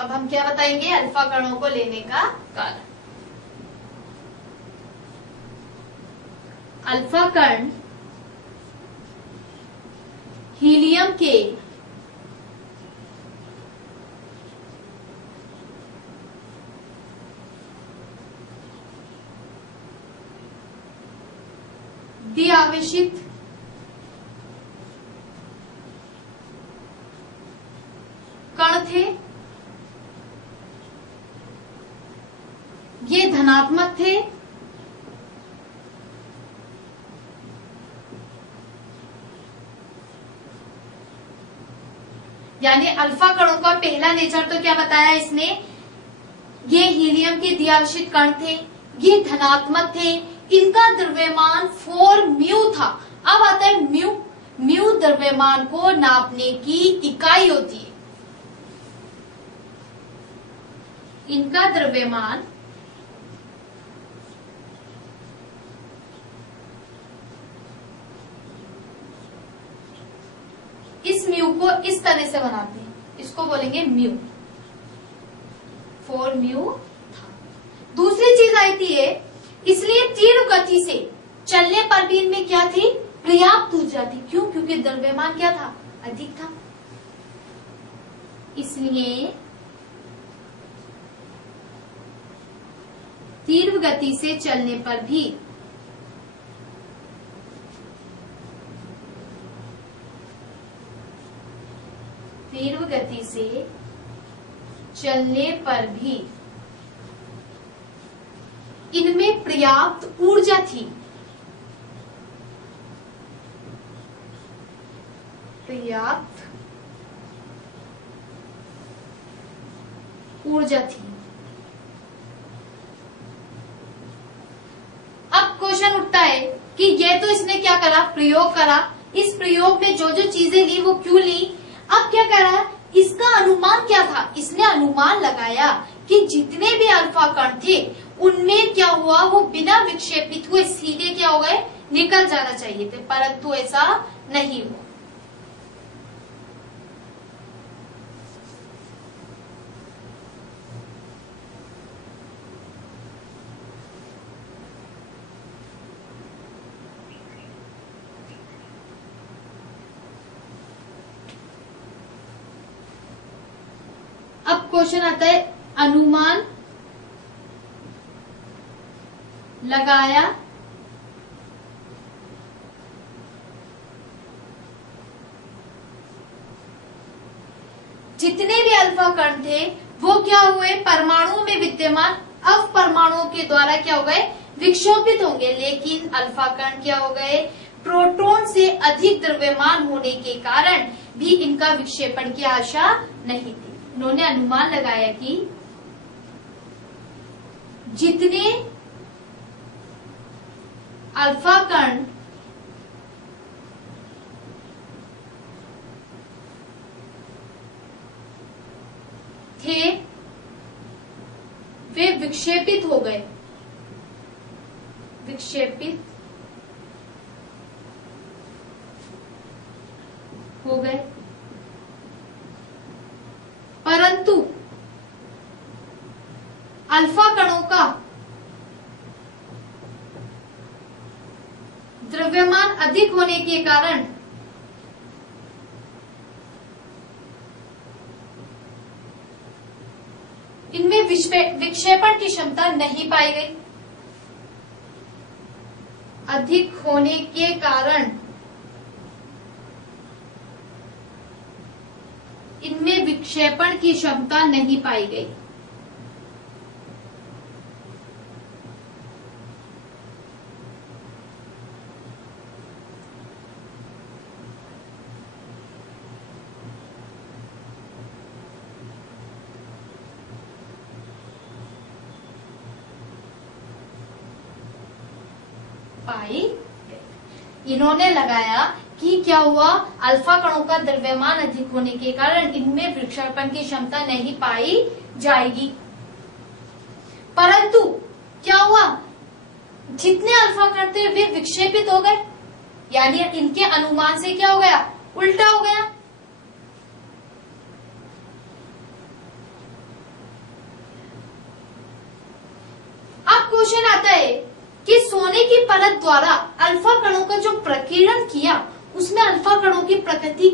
अब हम क्या बताएंगे अल्फा कणों को लेने का कारण। अल्फा कण हीलियम के द्विआवेशित कण थे। ये धनात्मक थे यानी अल्फा कणों का पहला नेचर तो क्या बताया इसने, ये हीलियम के द्विआवेशित कण थे, ये धनात्मक थे, इनका द्रव्यमान 4 म्यू था। अब आता है म्यू। म्यू द्रव्यमान को नापने की इकाई होती है। इनका द्रव्यमान इस म्यू को इस तरह से बनाते हैं, इसको बोलेंगे म्यू। 4 म्यू था। दूसरी चीज आई थी ये, इसलिए तीव्र गति से चलने पर भी इनमें क्या थी, पर्याप्त ऊर्जा थी। क्यों? क्योंकि द्रव्यमान क्या था, अधिक था। इसलिए तीव्र गति से चलने पर भी तीव्र गति से चलने पर भी इनमें पर्याप्त ऊर्जा थी। पर्याप्त ऊर्जा थी। अब क्वेश्चन उठता है कि ये तो इसने क्या करा, प्रयोग करा। इस प्रयोग में जो जो चीजें ली वो क्यों ली। अब क्या कर रहा है, इसका अनुमान क्या था, इसने अनुमान लगाया कि जितने भी अल्फा कण थे उनमें क्या हुआ, वो बिना विक्षेपित हुए सीधे क्या हो गए, निकल जाना चाहिए थे, परंतु ऐसा नहीं हुआ। अब क्वेश्चन आता है, अनुमान लगाया जितने भी अल्फा कण थे वो क्या हुए, परमाणुओं में विद्यमान अपरमाणुओं के द्वारा क्या हो गए, विक्षोभित होंगे। लेकिन अल्फा कण क्या हो गए, प्रोटॉन से अधिक द्रव्यमान होने के कारण भी इनका विक्षेपण की आशा नहीं थी। उन्होंने अनुमान लगाया कि जितने अल्फा कण थे वे विक्षेपित हो गए, विक्षेपित हो गए, परंतु अल्फा कणों का द्रव्यमान अधिक होने के कारण इनमें विक्षेपण की क्षमता नहीं पाई गई। अधिक होने के कारण इनमें विक्षेपण की क्षमता नहीं पाई गई। इन्होंने लगाया कि क्या हुआ, अल्फा कणों का द्रव्यमान अधिक होने के कारण इनमें विक्षेपण की क्षमता नहीं पाई जाएगी। परंतु क्या हुआ, जितने अल्फा कण थे वे विक्षेपित हो गए, यानी इनके अनुमान से क्या हो गया, उल्टा हो गया। क्वेश्चन आता है कि सोने की परत द्वारा अल्फा कणों का जो प्रकीर्णन किया उसमें अल्फा कणों की प्रकृति